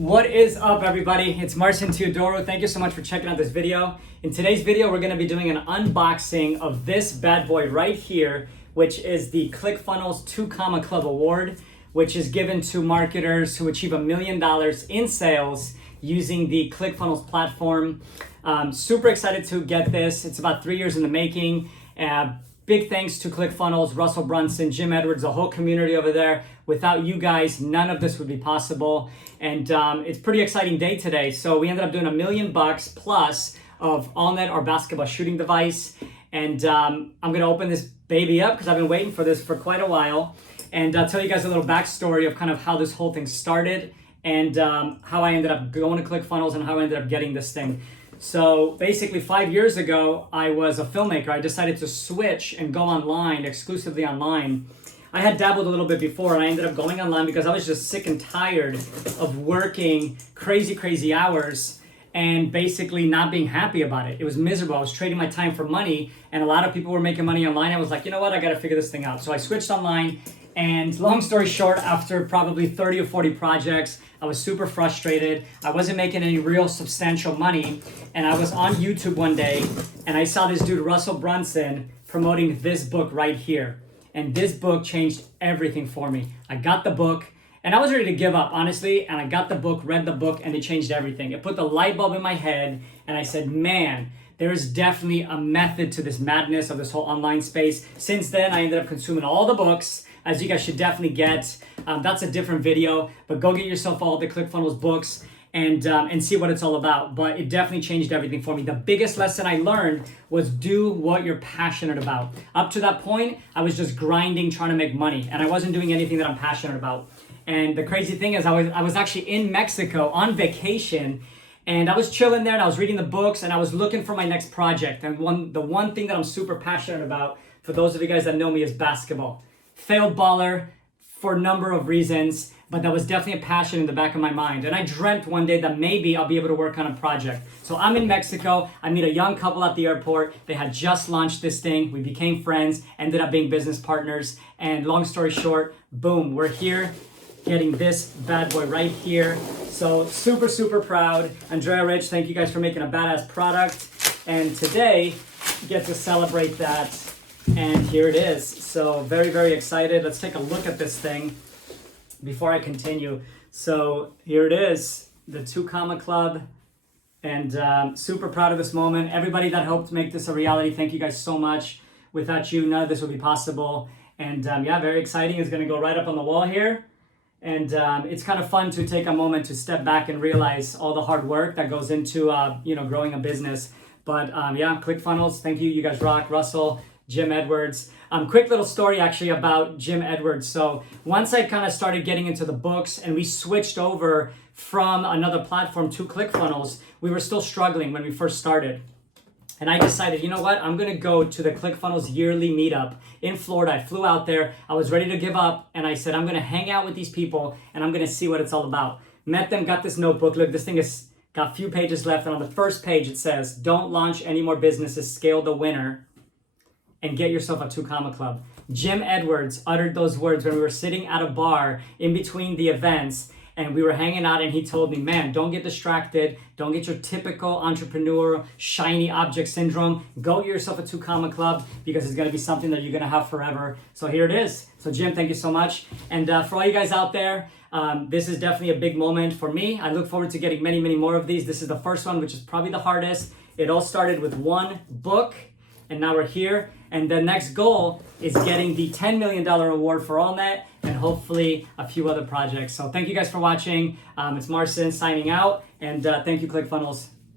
What is up, everybody? It's Marcin Teodoru. Thank you so much for checking out this video. In today's video, we're going to be doing an unboxing of this bad boy right here, which is the Clickfunnels 2 Comma Club Award, which is given to marketers who achieve $1 million in sales using the Clickfunnels platform. Super excited to get this. It's about 3 years in the making. Big thanks to Clickfunnels, Russell Brunson, Jim Edwards, the whole community over there. Without you guys, none of this would be possible. And it's a pretty exciting day today. So we ended up doing $1 million plus of Allnet, our basketball shooting device. And I'm gonna open this baby up because I've been waiting for this for quite a while. And I'll tell you guys a little backstory of kind of how this whole thing started and how I ended up going to Clickfunnels and how I ended up getting this thing. So basically 5 years ago, I was a filmmaker. I decided to switch and go online, exclusively online. I had dabbled a little bit before and I ended up going online because I was just sick and tired of working crazy hours and basically not being happy about it. It was miserable. I was trading my time for money and a lot of people were making money online. I was like, you know what? I got to figure this thing out. So I switched online. And long story short, after probably 30 or 40 projects, I was super frustrated. I wasn't making any real substantial money. And I was on YouTube one day and I saw this dude, Russell Brunson, promoting this book right here. And this book changed everything for me. I got the book and I was ready to give up, honestly. And I got the book, read the book, and it changed everything. It put the light bulb in my head and I said, man, there is definitely a method to this madness of this whole online space. Since then, I ended up consuming all the books, as you guys should definitely get. That's a different video, but go get yourself all the Clickfunnels books and see what it's all about. But it definitely changed everything for me. The biggest lesson I learned was do what you're passionate about. Up to that point, I was just grinding, trying to make money, and I wasn't doing anything that I'm passionate about. And the crazy thing is I was actually in Mexico on vacation, and I was chilling there and I was reading the books and I was looking for my next project. And the one thing that I'm super passionate about, for those of you guys that know me, is basketball. Failed baller for a number of reasons, but that was definitely a passion in the back of my mind. And I dreamt one day that maybe I'll be able to work on a project. So I'm in Mexico. I meet a young couple at the airport. They had just launched this thing. We became friends, ended up being business partners. And long story short, boom, we're here getting this bad boy right here. So super proud. Andrea, Rich, thank you guys for making a badass product. And today, get to celebrate that. And here it is. So very excited. Let's take a look at this thing before I continue. So here it is, the 2 Comma Club. And super proud of this moment. Everybody that helped make this a reality, thank you guys so much. Without you, none of this would be possible. And yeah, very exciting. It's gonna go right up on the wall here. And it's kind of fun to take a moment to step back and realize all the hard work that goes into growing a business. But yeah, Clickfunnels, thank you. You guys rock. Russell, Jim Edwards. Quick little story actually about Jim Edwards. So once I kind of started getting into the books and we switched over from another platform to Clickfunnels, we were still struggling when we first started. And I decided, you know what? I'm gonna go to the Clickfunnels yearly meetup in Florida. I flew out there. I was ready to give up. And I said, I'm gonna hang out with these people and I'm gonna see what it's all about. Met them, got this notebook. Look, this thing has got a few pages left. And on the first page, it says, don't launch any more businesses, scale the winner, and get yourself a 2 Comma Club. Jim Edwards uttered those words when we were sitting at a bar in between the events and we were hanging out, and he told me, man, don't get distracted. Don't get your typical entrepreneur shiny object syndrome. Go get yourself a 2 Comma Club because it's gonna be something that you're gonna have forever. So here it is. So Jim, thank you so much. And for all you guys out there, this is definitely a big moment for me. I look forward to getting many more of these. This is the first one, which is probably the hardest. It all started with one book, and now we're here. And the next goal is getting the $10 million award for Allnet and hopefully a few other projects. So thank you guys for watching. It's Marcin signing out, and thank you, Clickfunnels.